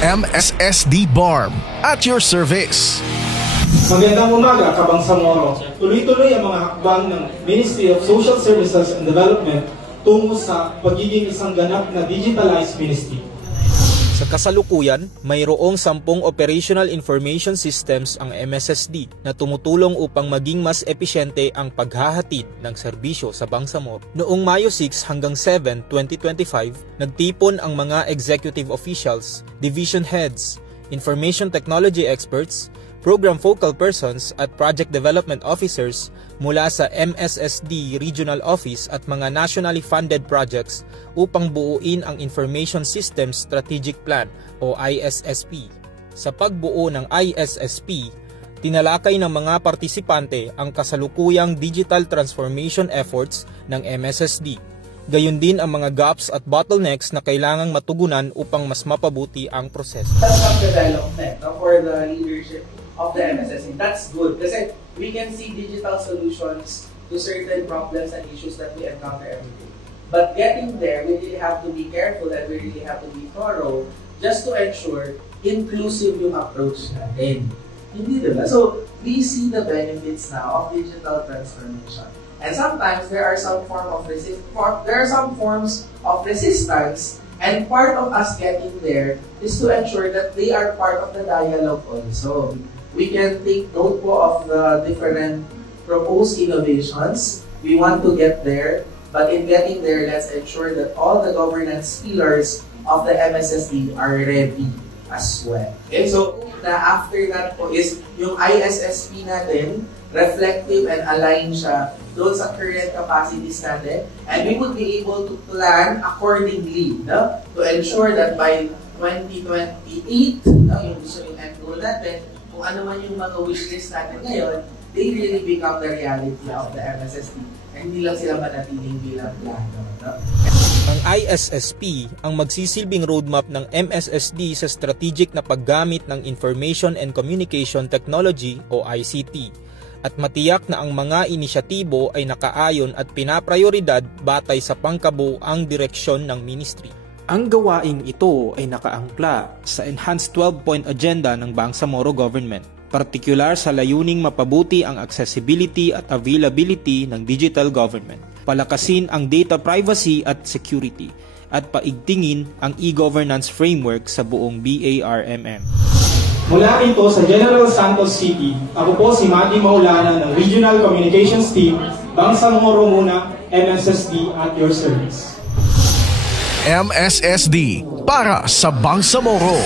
MSSD BARM at your service. Magandang umaga, Kabangsamoro. Tuloy-tuloy ang mga hakbang ng Ministry of Social Services and Development tungo sa pagiging isang ganap na digitalized ministry. Sa kasalukuyan, mayroong 10 operational information systems ang MSSD na tumutulong upang maging mas episyente ang paghahatid ng serbisyo sa Bangsamoro. Noong Mayo 6 hanggang 7, 2025, nagtipon ang mga executive officials, division heads, information technology experts, program focal persons at project development officers mula sa MSSD Regional Office at mga nationally funded projects upang buuin ang Information Systems Strategic Plan o ISSP. Sa pagbuo ng ISSP, tinalakay ng mga partisipante ang kasalukuyang digital transformation efforts ng MSSD. Gayon din ang mga gaps at bottlenecks na kailangang matugunan upang mas mapabuti ang proseso. Development for the leadership of the MSSD. That's good kasi we can see digital solutions to certain problems and issues that we encounter every day. But getting there, we really have to be careful and we really have to be thorough just to ensure inclusive yung approach natin. Hindi diba? So, we see the benefits now of digital transformation. And sometimes there are some forms of resistance, and part of us getting there is to ensure that they are part of the dialogue also. We can take note po of the different proposed innovations. We want to get there, but in getting there, let's ensure that all the governance pillars of the MSSD are ready as well. Okay, so after that po is yung ISSP natin, reflective and aligned siya doon sa current capacities natin, and we would be able to plan accordingly, no? To ensure that by 2028, no, yung gusto yung end goal natin, kung ano man yung mga wishlist natin ngayon, they really become the reality of the MSSD. And hindi lang sila manatiling bilang plano. No? Ang ISSP ang magsisilbing roadmap ng MSSD sa strategic na paggamit ng Information and Communication Technology o ICT at matiyak na ang mga inisyatibo ay nakaayon at pinaprioridad batay sa pangkabuoang direksyon ng ministry. Ang gawaing ito ay nakaangkla sa Enhanced 12-Point Agenda ng Bangsamoro Government, partikular sa layuning mapabuti ang accessibility at availability ng digital government, palakasin ang data privacy at security, at paigtingin ang e-governance framework sa buong BARMM. Mula ito sa General Santos City, ako po si Mati Maulana ng Regional Communications Team, Bangsamoro muna, MSSD at your service. MSSD para sa Bangsamoro.